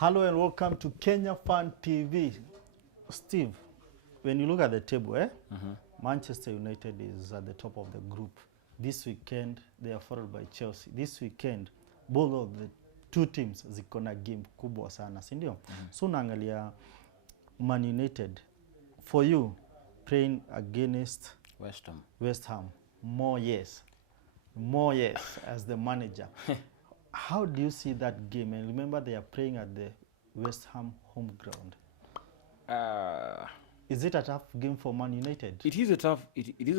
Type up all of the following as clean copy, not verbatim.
Hello and welcome to Kenya Fan TV. Steve, when you look at the table, Manchester United is at the top of the group. This weekend, they are followed by Chelsea. This weekend, both of the two teams ziko na game kubwa sana, si ndio? So naangalia Man United. For you, playing against West Ham. More yes as the manager. How do you see that game? And remember, they are playing at the West Ham home ground. Is it a tough game for Man United? It is a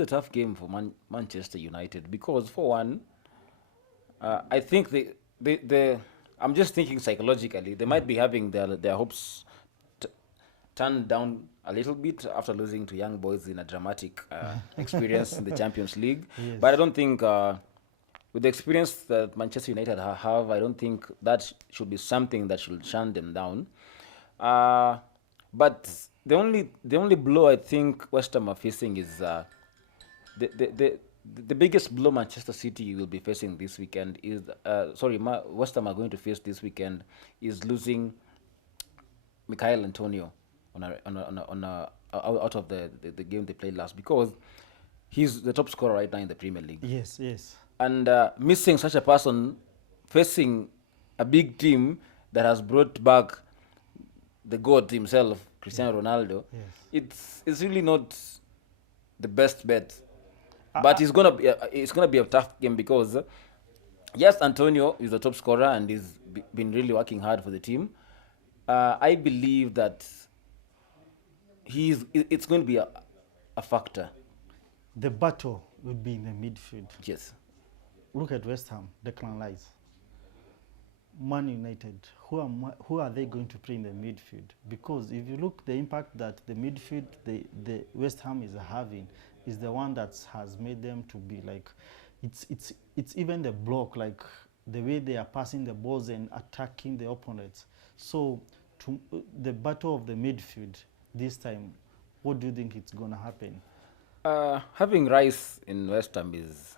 tough game for Manchester United because, for one, I think I'm just thinking psychologically they might be having their hopes turned down a little bit after losing to young boys in a dramatic experience in the Champions League. Yes. But I don't think with the experience that Manchester United have, I don't think that should be something that should shut them down. But the only blow I think West Ham are facing is the biggest blow Manchester City will be facing this weekend is West Ham are going to face this weekend is losing Michael Antonio out of the game they played last, because he's the top scorer right now in the Premier League. Yes. And missing such a person, facing a big team that has brought back the GOAT himself, Cristiano Ronaldo, Yes. it's really not the best bet. But it's gonna be a tough game because yes, Antonio is the top scorer and he's been really working hard for the team. I believe that it's going to be a factor. The battle would be in the midfield. Yes. Look at West Ham, Declan Rice. Man United, who are they going to play in the midfield? Because if you look, the impact that the midfield, the West Ham is having, is the one that has made them to be like, it's even the block, like the way they are passing the balls and attacking the opponents. So the battle of the midfield this time, what do you think it's going to happen? Having Rice in West Ham is,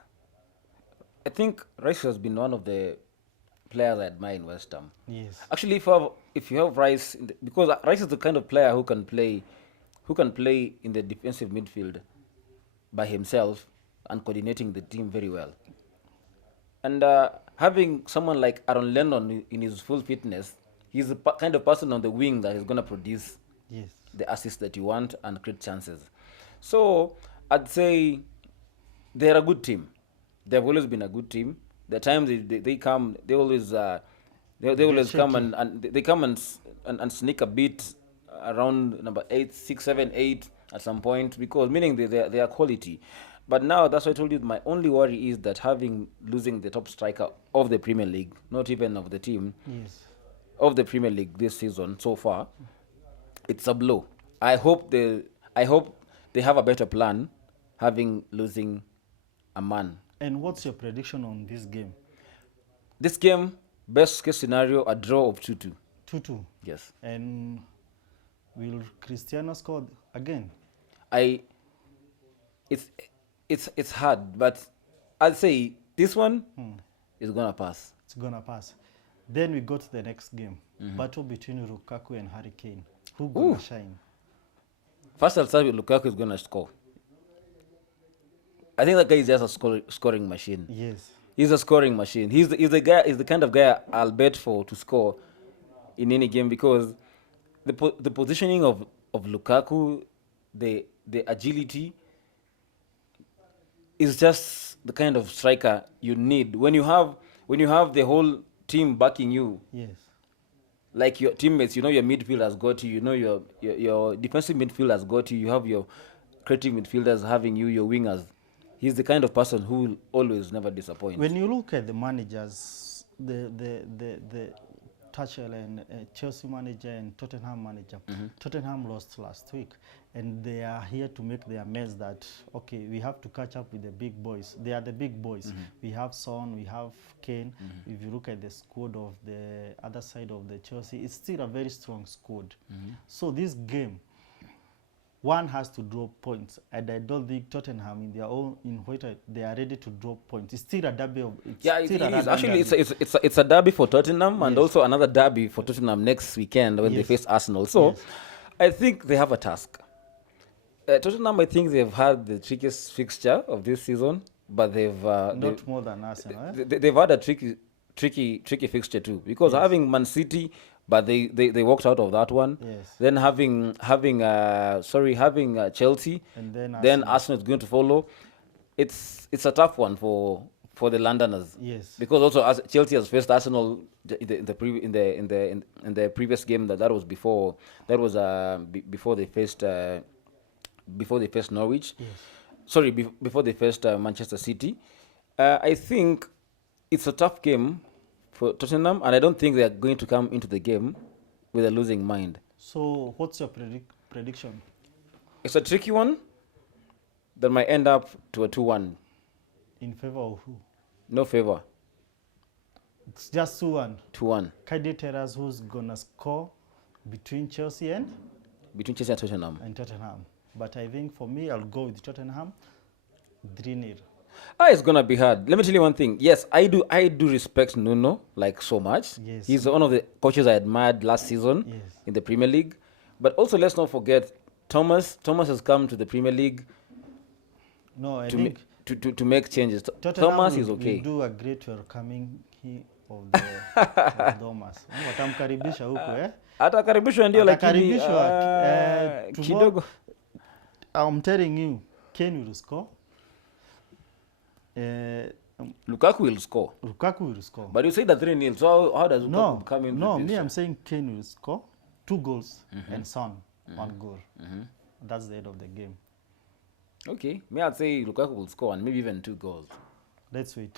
I think Rice has been one of the players I admire in West Ham. Yes. Actually, if you have Rice, because Rice is the kind of player who can play in the defensive midfield by himself and coordinating the team very well. And having someone like Aaron Lennon in his full fitness, he's the kind of person on the wing that is going to produce the assists that you want and create chances. So I'd say they're a good team. They've always been a good team. The times they come, they always come and they come and sneak a bit around number 8, 6, 7, 8 at some point, because meaning they are quality. But now, that's why I told you, my only worry is that losing the top striker of the Premier League, not even of the team, of the Premier League this season so far, it's a blow. I hope they have a better plan, losing a man. And what's your prediction on this game? This game, best case scenario, a draw of 2-2. 2-2. Yes. And will Cristiano score again? It's hard, but I'd say this one is gonna pass. It's gonna pass. Then we go to the next game. Battle between Lukaku and Harry Kane. Who gonna shine? First, I'll start with Lukaku is gonna score. I think that guy is just a scoring machine. Yes. He's a scoring machine. He's the kind of guy I'll bet for to score in any game, because the positioning of Lukaku, the agility, is just the kind of striker you need when you have the whole team backing you. Yes. Like your teammates, your midfield has got you. Your defensive midfield has got you. You have your creative midfielders having you, your wingers. He's the kind of person who will always never disappoint. When you look at the managers, the Tuchel and Chelsea manager and Tottenham manager, Tottenham lost last week, and they are here to make their mess that, okay, we have to catch up with the big boys. They are the big boys. We have Son, we have Kane. If you look at the squad of the other side of the Chelsea, it's still a very strong squad. So this game, one has to drop points, and I don't think Tottenham in their own in White they are ready to drop points. It's still a derby of Yeah, it still a is. London Actually, derby. it's a derby for Tottenham and Yes. also another derby for Tottenham next weekend when they Yes. face Arsenal. So, Yes. I think they have a task. Tottenham, I think they've had the trickiest fixture of this season, but Not more than Arsenal. they've had a tricky fixture too, because Yes. having Man City, but they walked out of that one. Yes. Then having Chelsea, And then then Arsenal. Arsenal is going to follow. It's a tough one for the Londoners. Yes. Because also as Chelsea has faced Arsenal in the previous game that was before before they faced Norwich. Yes. Sorry, before they faced Manchester City. I think it's a tough game for Tottenham, and I don't think they are going to come into the game with a losing mind. So, what's your prediction? It's a tricky one that might end up to a 2-1. In favor of who? No favor. It's just 2-1. 2-1 Can you tell us who's gonna score between Chelsea between Chelsea and Tottenham. and Tottenham? But I think for me, I'll go with Tottenham 3-0. It's gonna be hard. Let me tell you one thing. Yes, I do respect Nuno like so much. Yes. He's one of the coaches I admired last season Yes. in the Premier League. But also, let's not forget Thomas. Thomas has come to the Premier League No, I to think to make changes. Tottenham Thomas will, is okay. will do a great welcoming of the of Thomas. Watamkaribisha huko Atakaribishwa ndio, lakini Atakaribishwa, kidogo. I'm telling you, Kane will score. Lukaku will score. Lukaku will score. But you say that 3-0. So how does Lukaku No, come in? no, me I'm saying Kane will score 2 goals and Son 1 goal. That's the end of the game. Okay, me I'd say Lukaku will score and maybe even 2 goals. Let's wait.